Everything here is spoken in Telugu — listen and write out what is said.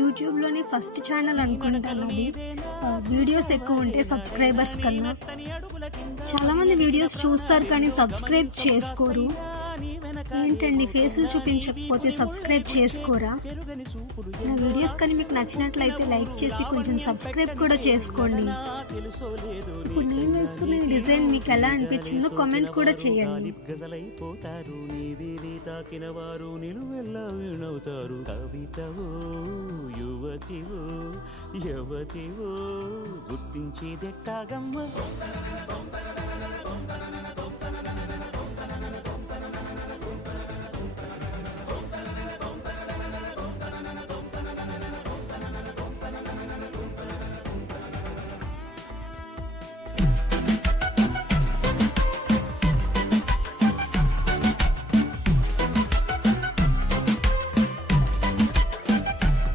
యూట్యూబ్లోనే ఫస్ట్ ఛానల్ అనుకుంటాను అది. వీడియోస్ ఎక్కువ ఉంటే సబ్స్క్రైబర్స్ కన్నా. చాలామంది వీడియోస్ చూస్తారు కానీ సబ్స్క్రైబ్ చేసుకోరు. ఏంటండి ఫేసులు చూపించకపోతే సబ్స్క్రైబ్ చేసుకోరా? నా వీడియోస్ కానీ మీకు నచ్చినట్లయితే లైక్ చేసి కొంచెం సబ్స్క్రైబ్ కూడా చేసుకోండి. ఇప్పుడు నేను వేస్తున్న ఈ డిజైన్ మీకు ఎలా అనిపించిందో కామెంట్ కూడా చేయండి. గుర్తించేదెట్టాగమ్మ